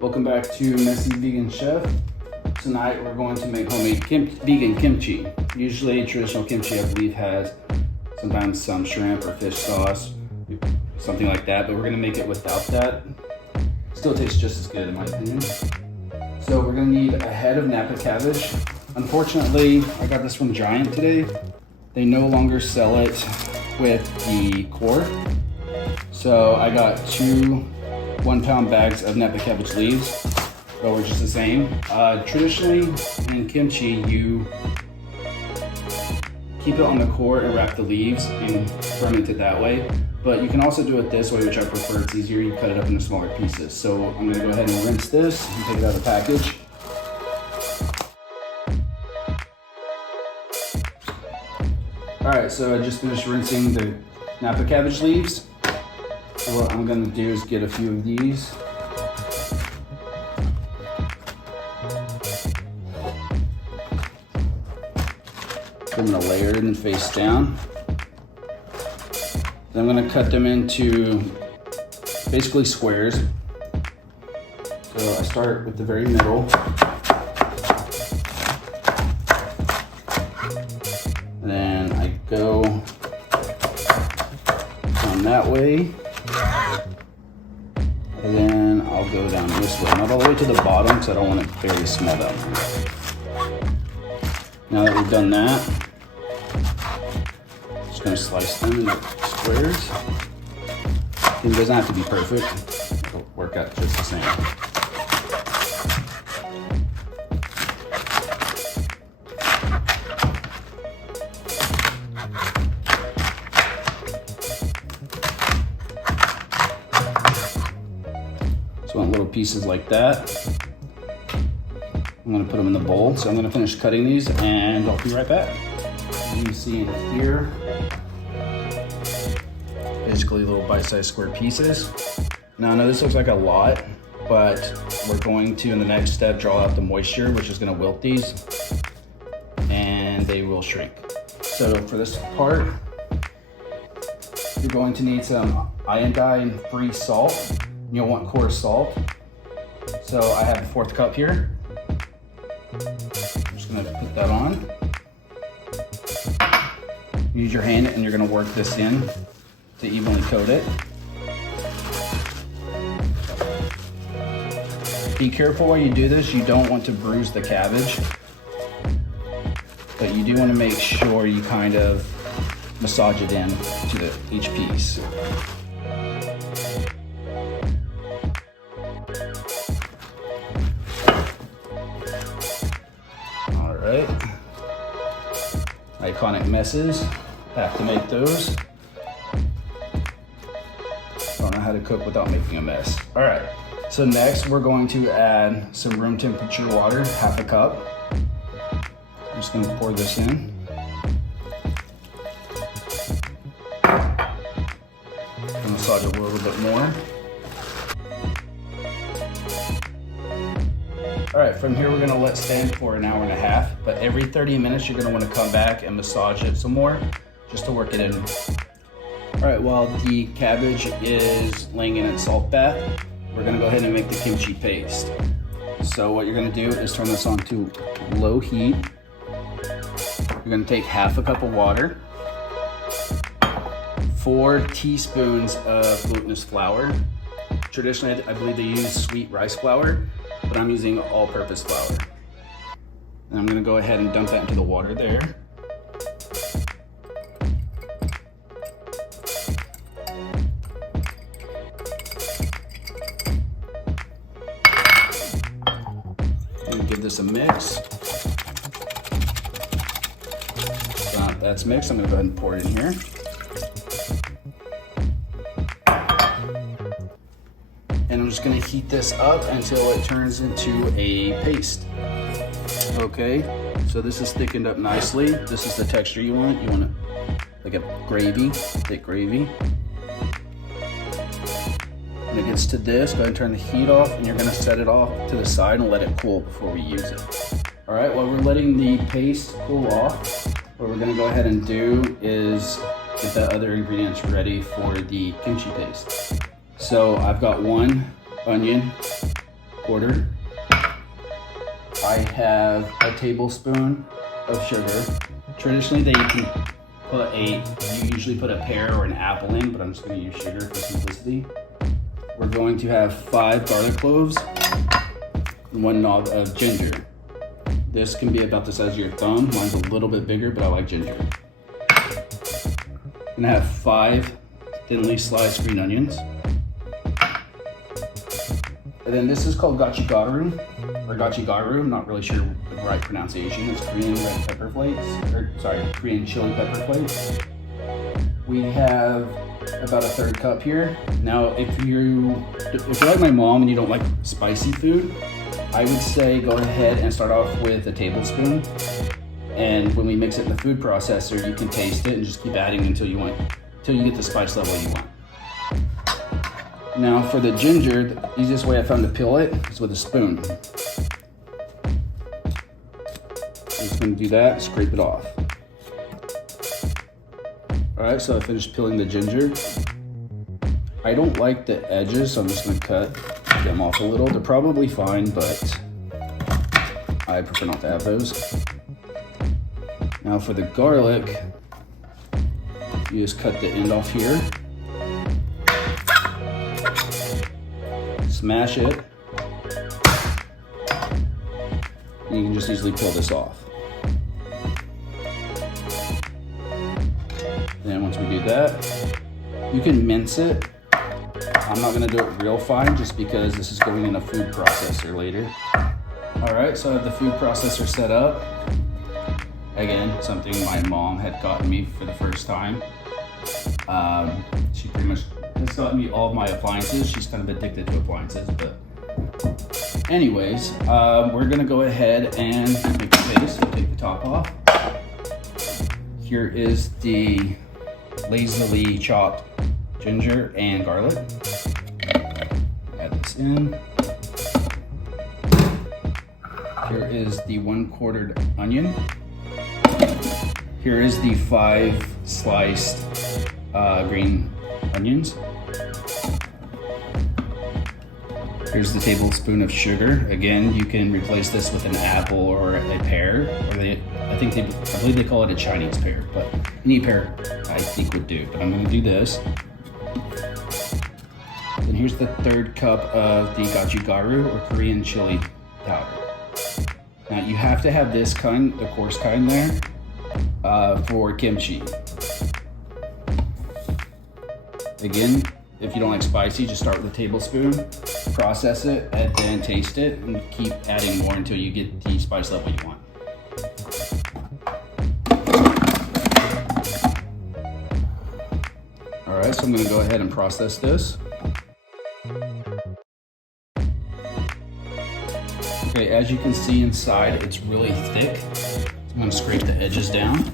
Welcome back to Messy Vegan Chef. Tonight we're going to make homemade vegan kimchi. Usually traditional kimchi I believe has sometimes some shrimp or fish sauce, something like that, but we're gonna make it without that. Still tastes just as good in my opinion. So we're gonna need a head of Napa Cabbage. Unfortunately, I got this from Giant today. They no longer sell it with the core. So I got 2 1-pound bags of Napa Cabbage leaves, but we're just the same. Traditionally in kimchi, you keep it on the core and wrap the leaves and ferment it that way. But you can also do it this way, which I prefer. It's easier. You cut it up into smaller pieces. So I'm gonna go ahead and rinse this and take it out of the package. All right, so I just finished rinsing the Napa Cabbage leaves. So what I'm gonna do is get a few of these. I'm gonna layer it and face down. Then I'm gonna cut them into basically squares. So I start with the very middle. And then I go down that way. And then I'll go down this way, not all the way to the bottom because I don't want it very small down here. Now that we've done that, I'm just gonna slice them into squares. It doesn't have to be perfect, it'll work out just the same. So I want little pieces like that. I'm gonna put them in the bowl. So I'm gonna finish cutting these and I'll be right back. You can see in here, basically little bite-sized square pieces. Now I know this looks like a lot, but we're going to, in the next step, draw out the moisture, which is gonna wilt these, and they will shrink. So for this part, you're going to need some iodine-free salt. You'll want coarse salt. So I have a 1/4 cup here. I'm just gonna put that on. Use your hand and you're gonna work this in to evenly coat it. Be careful while you do this. You don't want to bruise the cabbage, but you do want to make sure you kind of massage it in to each piece. All right. Iconic messes. Have to make those. Don't know how to cook without making a mess. All right, so next we're going to add some room temperature water, 1/2 cup. I'm just gonna pour this in. And massage it a little bit more. All right, from here we're gonna let stand for 1.5 hours, but every 30 minutes you're gonna wanna come back and massage it some more, just to work it in. All right, while the cabbage is laying in its salt bath, we're gonna go ahead and make the kimchi paste. So what you're gonna do is turn this on to low heat. You're gonna take 1/2 cup of water, 4 teaspoons of glutinous flour. Traditionally, I believe they use sweet rice flour, but I'm using all-purpose flour. And I'm gonna go ahead and dump that into the water there. Give this a mix. That's mixed. I'm gonna go ahead and pour it in here. And I'm just gonna heat this up until it turns into a paste. Okay, so this is thickened up nicely. This is the texture you want. You want it like a gravy, thick gravy. When it gets to this, go ahead and turn the heat off, and you're gonna set it off to the side and let it cool before we use it. All right, while we're letting the paste cool off, what we're gonna go ahead and do is get the other ingredients ready for the kimchi paste. So I've got 1 onion, quarter. I have a tablespoon of sugar. Traditionally, you usually put a pear or an apple in, but I'm just going to use sugar for simplicity. We're going to have 5 garlic cloves and 1 knob of ginger. This can be about the size of your thumb. Mine's a little bit bigger, but I like ginger. I'm gonna have 5 thinly sliced green onions. And then this is called gochugaru, or gochugaru. I'm not really sure the right pronunciation. It's Korean red pepper flakes, Korean chili pepper flakes. We have about a 1/3 cup here. Now, if you're like my mom and you don't like spicy food, I would say go ahead and start off with a tablespoon. And when we mix it in the food processor, you can taste it and just keep adding until you get the spice level you want. Now for the ginger, the easiest way I found to peel it is with a spoon. I'm just gonna do that, scrape it off. All right, so I finished peeling the ginger. I don't like the edges, so I'm just gonna cut them off a little. They're probably fine, but I prefer not to have those. Now for the garlic, you just cut the end off here. Smash it. You can just easily pull this off. Then once we do that, you can mince it. I'm not gonna do it real fine just because this is going in a food processor later. All right, so I have the food processor set up. Again, something my mom had gotten me for the first time. She pretty much has gotten me all of my appliances. She's kind of addicted to appliances, but anyways, we're gonna go ahead and make the paste. We'll take the top off. Here is the lazily chopped ginger and garlic. Add this in. Here is the 1/4 onion. Here is the 5 sliced green onions. Here's the tablespoon of sugar. Again, you can replace this with an apple or a pear, or I believe they call it a Chinese pear, but any pear I think would do. But I'm going to do this. And here's the 1/3 cup of the gochugaru, or Korean chili powder. Now you have to have this kind, the coarse kind there, for kimchi. Again, if you don't like spicy, just start with a tablespoon, process it, and then taste it, and keep adding more until you get the spice level you want. All right, so I'm gonna go ahead and process this. Okay, as you can see inside, it's really thick. So I'm gonna scrape the edges down.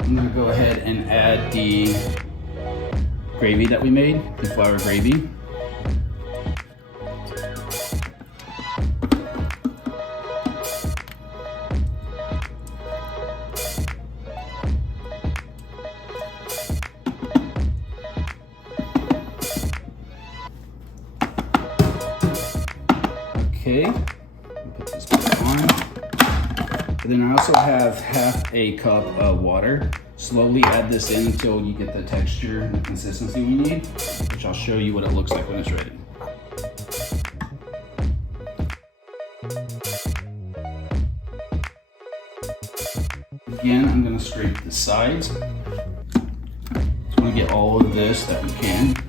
I'm gonna go ahead and add the gravy that we made, the flour gravy. Okay, put this back on. And then I also have 1/2 a cup of water. Slowly add this in until you get the texture and the consistency we need, which I'll show you what it looks like when it's ready. Again, I'm gonna scrape the sides. Just wanna get all of this that we can. Do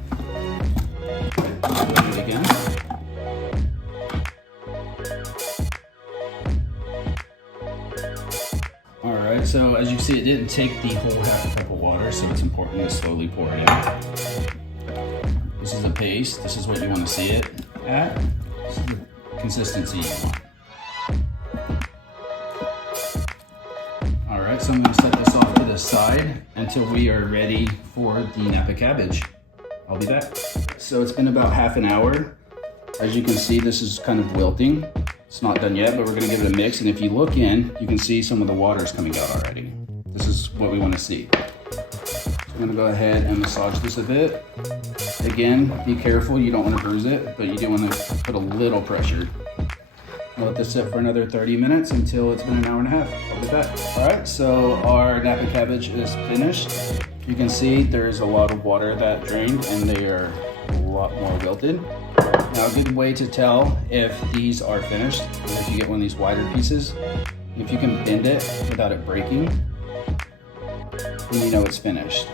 it again. Alright, so as you see, it didn't take the whole 1/2 cup of water, so it's important to slowly pour it in. This is a paste. This is what you want to see it at. This is the consistency you want. Alright, so I'm going to set this off to the side until we are ready for the Napa cabbage. I'll be back. So it's been about 1/2 an hour. As you can see, this is kind of wilting. It's not done yet, but we're gonna give it a mix. And if you look in, you can see some of the water is coming out already. This is what we wanna see. I'm gonna go ahead and massage this a bit. Again, be careful, you don't wanna bruise it, but you do wanna put a little pressure. I'll let this sit for another 30 minutes until it's been an hour and a half. I'll be back. All right, so our Napa cabbage is finished. You can see there's a lot of water that drained and they are a lot more wilted. Now, a good way to tell if these are finished is if you get one of these wider pieces. If you can bend it without it breaking, then you know it's finished.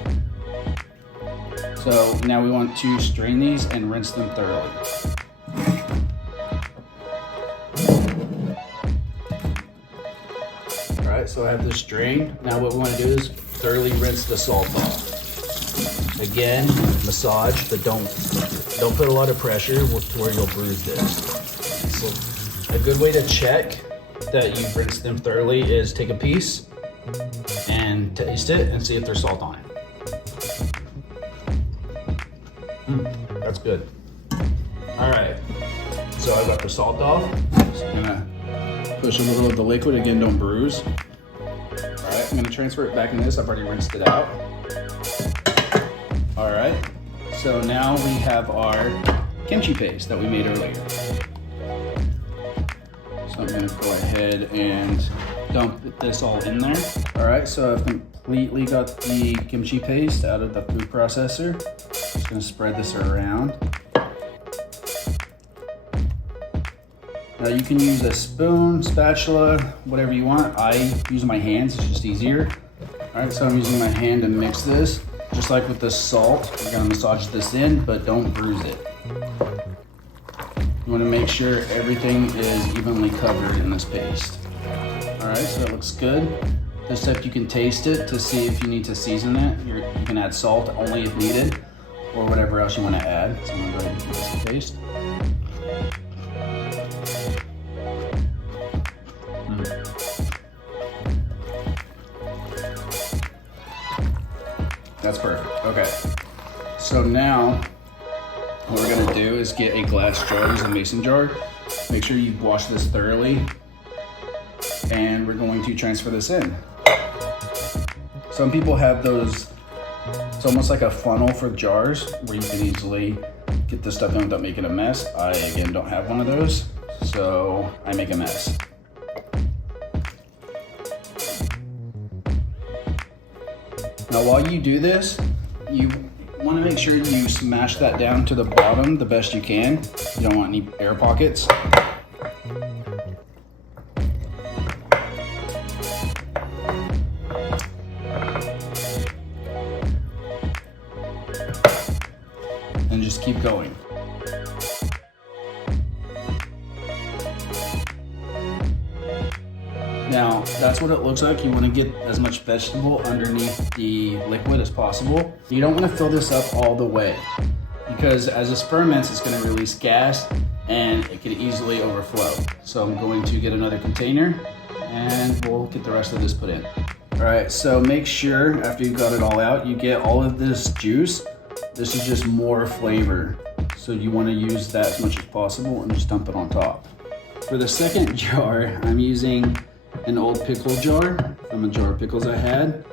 So now we want to strain these and rinse them thoroughly. All right, so I have this drained. Now what we want to do is thoroughly rinse the salt off. Again, massage, but don't put a lot of pressure to where you'll bruise this. So a good way to check that you've rinsed them thoroughly is take a piece and taste it and see if there's salt on it. That's good. All right, so I got the salt off. So I'm gonna push a little of the liquid. Again, don't bruise. All right, I'm gonna transfer it back in this. I've already rinsed it out. All right, so now we have our kimchi paste that we made earlier. So I'm gonna go ahead and dump this all in there. All right, so I've completely got the kimchi paste out of the food processor. Just gonna spread this around. Now you can use a spoon, spatula, whatever you want. I use my hands, it's just easier. All right, so I'm using my hand to mix this. Just like with the salt, we're gonna massage this in, but don't bruise it. You wanna make sure everything is evenly covered in this paste. All right, so that looks good. This step you can taste it to see if you need to season it. You can add salt only if needed, or whatever else you wanna add. So I'm gonna go ahead and give this a taste. That's perfect. Okay. So now what we're gonna do is get a glass jar, use a mason jar. Make sure you wash this thoroughly. And we're going to transfer this in. Some people have those, it's almost like a funnel for jars where you can easily get this stuff in without making a mess. I, again, don't have one of those, so I make a mess. Now while you do this, you want to make sure you smash that down to the bottom the best you can. You don't want any air pockets. And just keep going. Now, that's what it looks like. You want to get as much vegetable underneath the liquid as possible. You don't want to fill this up all the way because as this ferments, it's going to release gas and it can easily overflow. So I'm going to get another container and we'll get the rest of this put in. All right, so make sure after you've got it all out, you get all of this juice. This is just more flavor. So you want to use that as much as possible and just dump it on top. For the second jar, I'm using an old pickle jar from a jar of pickles I had.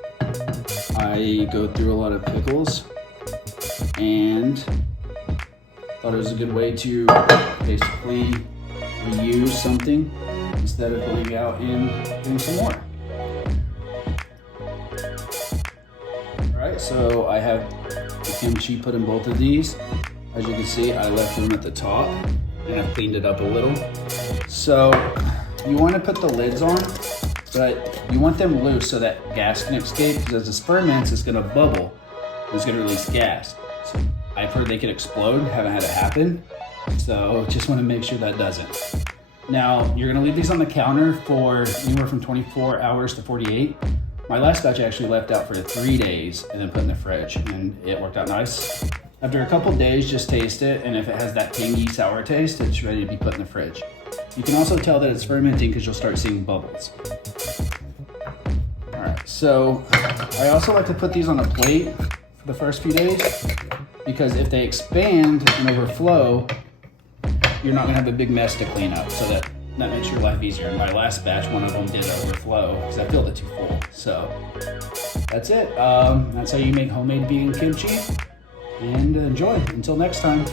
I go through a lot of pickles and thought it was a good way to basically reuse something instead of going out and doing some more. All right, so I have the kimchi put in both of these. As you can see, I left them at the top and I've cleaned it up a little. So you want to put the lids on, but you want them loose so that gas can escape, because as this ferments, it's going to bubble. It's going to release gas. So I've heard they could explode, haven't had it happen. So just want to make sure that doesn't. Now, you're going to leave these on the counter for anywhere from 24 hours to 48. My last batch I actually left out for 3 days and then put in the fridge, and it worked out nice. After a couple days, just taste it, and if it has that tangy, sour taste, it's ready to be put in the fridge. You can also tell that it's fermenting because you'll start seeing bubbles. All right, so I also like to put these on a plate for the first few days because if they expand and overflow, you're not gonna have a big mess to clean up, so that makes your life easier. In my last batch, one of them did overflow because I filled it too full. So that's it. That's how you make homemade vegan kimchi. And enjoy. Until next time.